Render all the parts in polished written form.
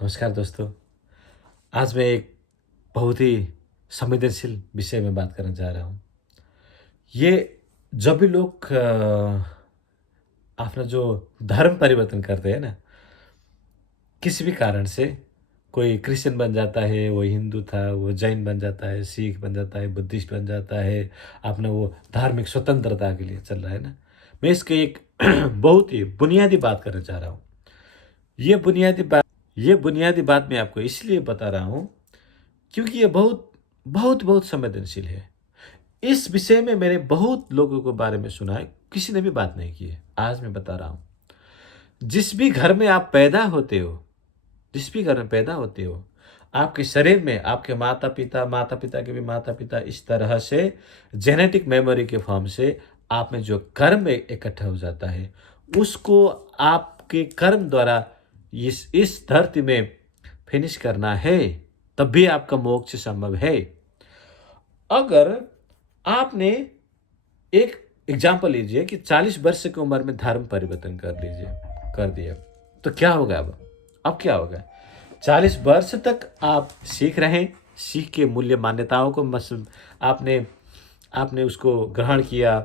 नमस्कार दोस्तों। आज मैं एक बहुत ही संवेदनशील विषय में बात करने जा रहा हूँ। ये जब भी लोग अपना जो धर्म परिवर्तन करते हैं ना, किसी भी कारण से कोई क्रिश्चियन बन जाता है, वो हिंदू था, वो जैन बन जाता है, सिख बन जाता है, बुद्धिस्ट बन जाता है, अपना वो धार्मिक स्वतंत्रता के लिए चल रहा है ना। मैं इसके एक बहुत ही बुनियादी बात करना चाह रहा हूँ। ये बुनियादी बात ये बुनियादी बात मैं आपको इसलिए बता रहा हूँ क्योंकि ये बहुत बहुत बहुत संवेदनशील है। इस विषय में मैंने बहुत लोगों के बारे में सुना है, किसी ने भी बात नहीं की है। आज मैं बता रहा हूँ। जिस भी घर में आप पैदा होते हो, जिस भी घर में पैदा होते हो, आपके शरीर में आपके माता-पिता के भी माता-पिता इस तरह से जेनेटिक मेमोरी के फॉर्म से आप में जो कर्म इकट्ठा हो जाता है, उसको आपके कर्म द्वारा इस धरती में फिनिश करना है, तब भी आपका मोक्ष संभव है। अगर आपने एक एग्जाम्पल लीजिए कि 40 वर्ष की उम्र में धर्म परिवर्तन कर दिया, तो क्या होगा अब? अब क्या होगा? 40 वर्ष तक आप सीख रहे हैं, सीख के मूल्य मान्यताओं को आपने आपने उसको ग्रहण किया।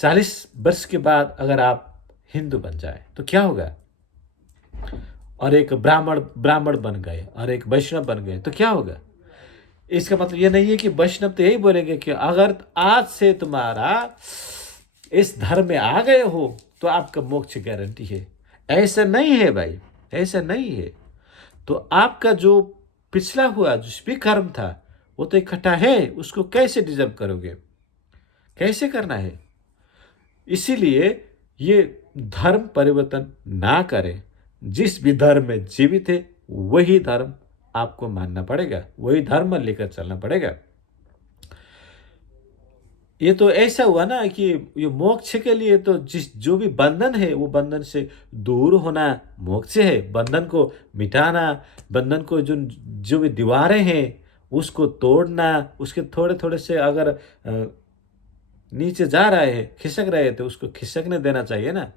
40 वर्ष के बाद अगर आप हिंदू बन जाए, तो क्या होगा? और एक ब्राह्मण ब्राह्मण बन गए और एक वैष्णव बन गए, तो क्या होगा? इसका मतलब ये नहीं है कि वैष्णव तो यही बोलेंगे कि अगर आज से तुम्हारा इस धर्म में आ गए हो तो आपका मोक्ष गारंटी है। ऐसा नहीं है भाई, ऐसा नहीं है। तो आपका जो पिछला हुआ जिस भी कर्म था वो तो इकट्ठा है, उसको कैसे डिजर्व करोगे? कैसे करना है? इसीलिए ये धर्म परिवर्तन ना करें। जिस भी धर्म में जीवित है वही धर्म आपको मानना पड़ेगा, वही धर्म लेकर चलना पड़ेगा। ये तो ऐसा हुआ ना कि ये मोक्ष के लिए तो जिस जो भी बंधन है वो बंधन से दूर होना मोक्ष है। बंधन को मिटाना, बंधन को जो भी दीवारें हैं उसको तोड़ना, उसके थोड़े-थोड़े से अगर नीचे जा रहे हैं, खिसक रहे हैं तो उसको खिसकने देना चाहिए ना।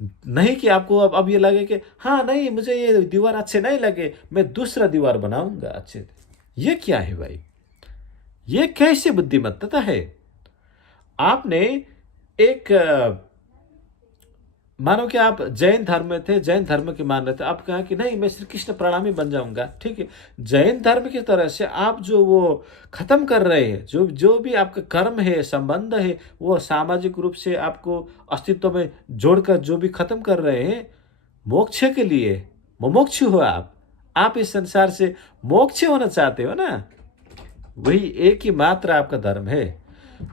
नहीं कि आपको अब ये लगे कि हाँ, नहीं मुझे ये दीवार अच्छे नहीं लगे, मैं दूसरा दीवार बनाऊँगा अच्छे। ये क्या है भाई? ये कैसी बुद्धिमत्ता है? आपने एक मानो कि आप जैन धर्म में थे, जैन धर्म की मान रहे थे, आप कहा कि नहीं मैं श्री कृष्ण प्रणामी बन जाऊँगा, ठीक है। जैन धर्म की तरह से आप जो वो ख़त्म कर रहे हैं, जो जो भी आपका कर्म है, संबंध है, वो सामाजिक रूप से आपको अस्तित्व में जोड़कर जो भी ख़त्म कर रहे हैं, मोक्ष के लिए, मुमुक्षु हो आप। आप इस संसार से मोक्ष होना चाहते हो ना? वही एक ही मात्र आपका धर्म है।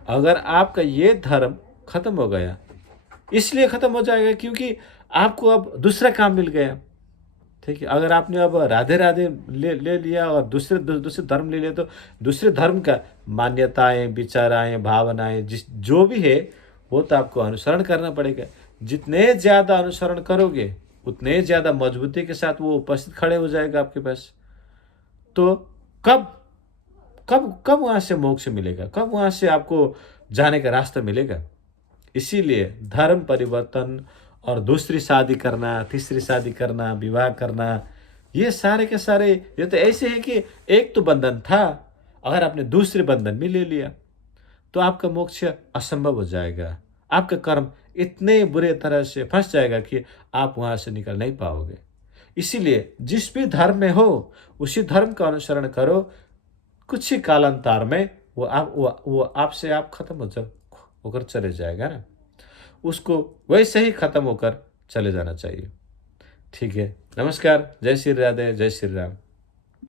अगर आपका ये धर्म खत्म हो गया, इसलिए खत्म हो जाएगा क्योंकि आपको अब दूसरा काम मिल गया, ठीक है। अगर आपने अब राधे राधे ले ले लिया और दूसरे धर्म ले लिया, तो दूसरे धर्म का मान्यताएं, विचाराएं, भावनाएं जो भी है वो तो आपको अनुसरण करना पड़ेगा। जितने ज़्यादा अनुसरण करोगे उतने ज़्यादा मजबूती के साथ वो उपस्थित खड़े हो जाएगा आपके पास। तो कब कब कब वहाँ से मोक्ष मिलेगा? कब वहाँ से आपको जाने का रास्ता मिलेगा? इसीलिए धर्म परिवर्तन और दूसरी शादी करना, तीसरी शादी करना, विवाह करना, ये सारे के सारे ये तो ऐसे है कि एक तो बंधन था, अगर आपने दूसरे बंधन में ले लिया, तो आपका मोक्ष असंभव हो जाएगा। आपका कर्म इतने बुरे तरह से फँस जाएगा कि आप वहाँ से निकल नहीं पाओगे। इसीलिए जिस भी धर्म में हो, उसी धर्म का अनुसरण करो। कुछ ही कालांतर में वो आपसे आप खत्म होकर चले जाएगा ना, उसको वैसे ही खत्म होकर चले जाना चाहिए। ठीक है। नमस्कार, जय श्री राधे, जय श्री राम।